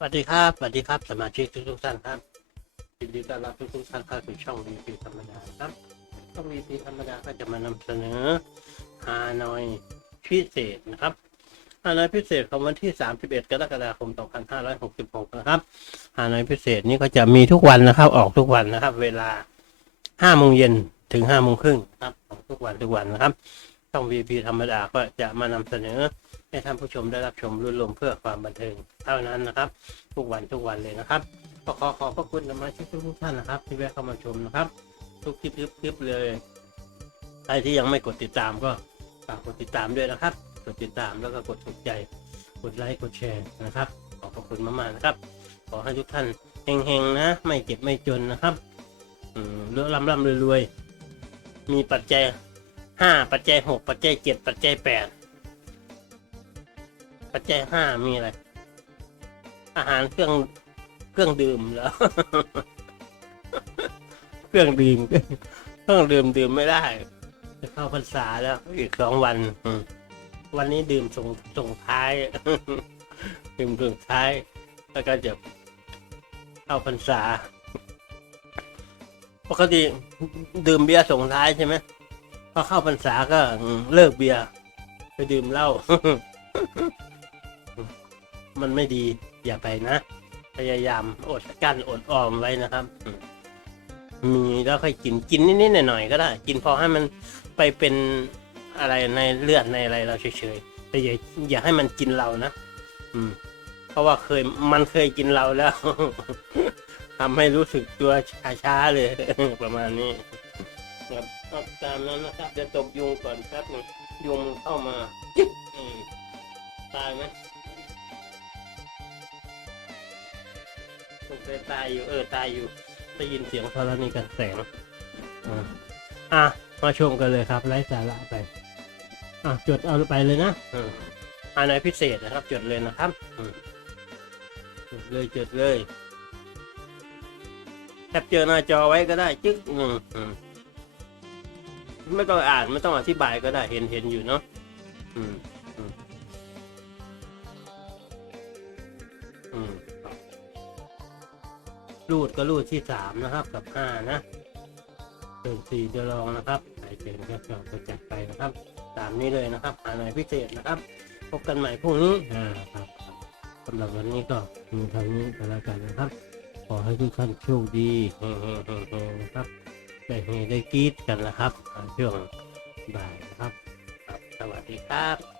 สวัสดีครับสวัสดีครับสมาชิกทุกทุกท่านครับยินดีต้อนรับทุกทุกท่านเข้าสู่ช่อง VP ธรรมดาครับช่อง VP ธรรมดาก็จะมานำเสนอฮานอยพิเศษนะครับฮานอยพิเศษของวันที่ 31 กรกฎาคม 2566 นะครับฮานอยพิเศษนี้ก็จะมีทุกวันนะครับ ออกทุกวันนะครับ เวลา5โมงเย็นถึง5โมงครึ่งครับออกทุกวันทุกวันนะครับช่อง VP ธรรมดาก็จะมานำเสนอ ให้ท่านผู้ชมได้รับชมรุ่นรวมเพื่อความบันเทิงเท่านั้นนะครับ ทุกวันทุกวันเลยนะครับก็ขอขอบพระคุณสมาชิกทุกท่านนะครับ ที่แวะเข้ามาชมนะครับ ทุกคลิปคลิปคลิปเลยใครที่ยังไม่กดติดตามก็ฝากกดติดตามด้วยนะครับ กดติดตามแล้วก็กดถูกใจ กดไลค์กดแชร์นะครับ ขอบพระคุณมากๆนะครับ ขอให้ทุกท่านเฮงๆนะ ไม่เจ็บไม่จนนะครับเรื่องร่ำร่ำรวยๆมีปัจจัยห้าปัจจัยหกปัจจัยเจ็ดปัจจัยแปัจจัยห้ามีอะไร อาหารเครื่องเครื่องดื่มแล้ว เครื่องดื่มเครื่องดื่มดื่มไม่ได้ จะเข้าพรรษาแล้ว อีกสองวันวันนี้ดื่มส่งส่งท้าย ดื่มส่งท้าย แล้วก็จะเข้าพรรษา ปกติดื่มเบียร์ส่งท้ายใช่ไหมพอเข้าพรรษาก็เลิกเบียร์ไปดื่มเหล้า มันไม่ดีอย่าไปนะ พยายามอดกั้นอดออมไว้นะครับ มีแล้วค่อยกินกินนิดๆหน่อยๆก็ได้ กินพอให้มันไปเป็นอะไรในเลือดในอะไรเราเฉยๆแต่อย่าอย่าให้มันกินเรานะอืม เพราะว่าเคยมันเคยกินเราแล้วทำให้รู้สึกตัวช้าๆเลย ประมาณนี้ครับตามนั้นนะครับจะตบยุงก่อนแป๊บนึงยุงเข้ามาตายไหม มันเคยตายอยู่เออตายอยู่ได้ยินเสียงธรณีกันแสงอ่าอะมาชมกันเลยครับไร้สาระไปอะจดเอาไปเลยนะอืมอันไหนพิเศษนะครับ จดเลยนะครับจดเลยจดเลยแคปเจอหน้าจอไว้ก็ได้ จึ๊กอืมอืมไม่ต้องอ่านไม่ต้องอธิบายก็ได้เห็นเห็นอยู่เนาะอืมอืมอืม รูดก็รูดที่สามนะครับกับห้านะเติมสี่จะลองนะครับใครเป็นก็จองไปจัดไปนะครับ ตามนี้เลยนะครับหาหน่อยพิเศษนะครับ พบกันใหม่พรุ่งนี้อ่าครับสำหรับวันนี้ก็มีเท่านี้ก็แล้วกันนะครับ ขอให้ทุกท่านโชคดีเฮงๆๆนะครับได้เฮได้กีดกันนะครับอ่าช่วงบ่ายนะครับ สวัสดีครับ